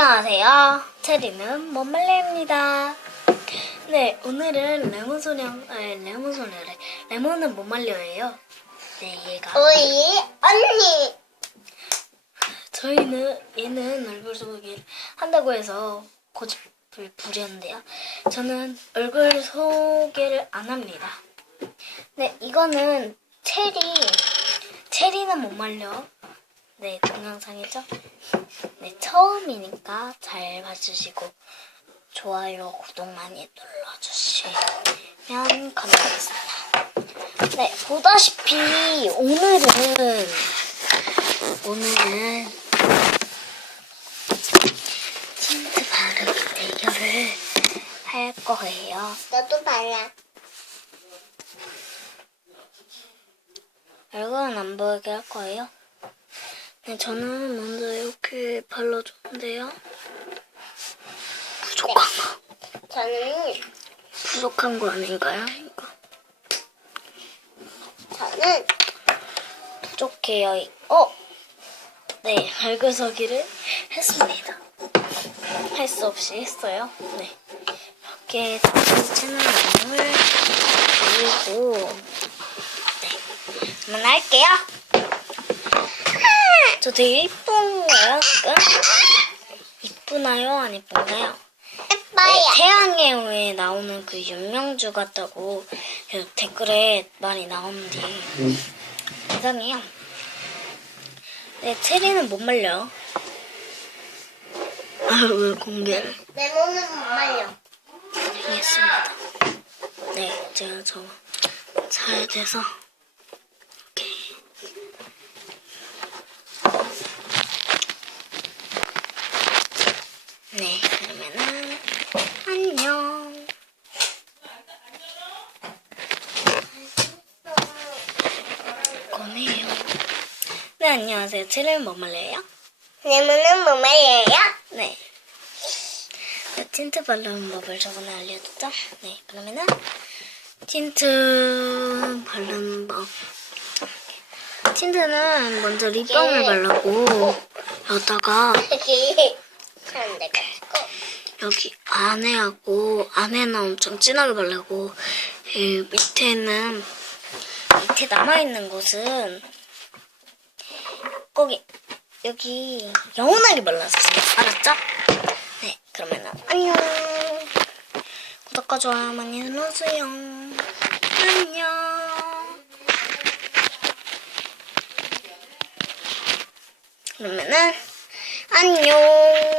안녕하세요. 체리는 못말려입니다. 네, 오늘은 레몬 소냥, 아니, 레몬 소녀래. 레몬은 못 말려예요. 네, 얘가. 우리 언니 저희는 얘는 얼굴 소개를 한다고 해서 고집을 부렸는데요. 저는 얼굴 소개를 안 합니다. 네, 이거는 체리. 체리는 못 말려. 네, 동영상이죠? 네, 처음이니까 잘 봐주시고 좋아요, 구독 많이 눌러주시면 감사하겠습니다. 네, 보다시피 오늘은 오늘은 틴트 바르기 대결을 할 거예요. 너도 발라 얼굴은 안 보이게 할 거예요. 네, 저는 먼저 이렇게 발라줬는데요. 부족한 거. 저는 부족한 거 아닌가요? 이거. 저는 부족해요. 어? 네, 얼굴 서기를 했습니다. 할 수 없이 했어요. 네. 이렇게 다시 채널 이름을 그리고 네. 한번 할게요. 저 되게 이쁜가요, 지금? 이쁘나요? 안 이쁜가요? 네, 예뻐요. 태양의 후에 나오는 그 윤명주 같다고 그 댓글에 많이 나오는데 이상해요. 네, 체리는 못 말려. 아 왜 공개를 레몬은 못 말려. 했습니다. 네, 제가 저 사야 돼서 이렇게 네, 그러면은 안녕. 꺼내요. 네, 안녕하세요. 체리는 못 말려요? 레몬은 못 말려요. 네. 네, 틴트 바르는 법을 저번에 알려줬죠? 네, 그러면은 틴트 바르는 법. 틴트는 먼저 립밤을 예. 바르고 여기다가 여기 하면 돼가지고. 여기 안에하고 안에는 엄청 진하게 바르고 이 밑에는 밑에 남아있는 곳은 거기 여기 영원하게 발라주세요. 알았죠? 네 그러면은 안녕. 구독과 좋아요 많이 눌러주세요. 안녕. 그러면은 안녕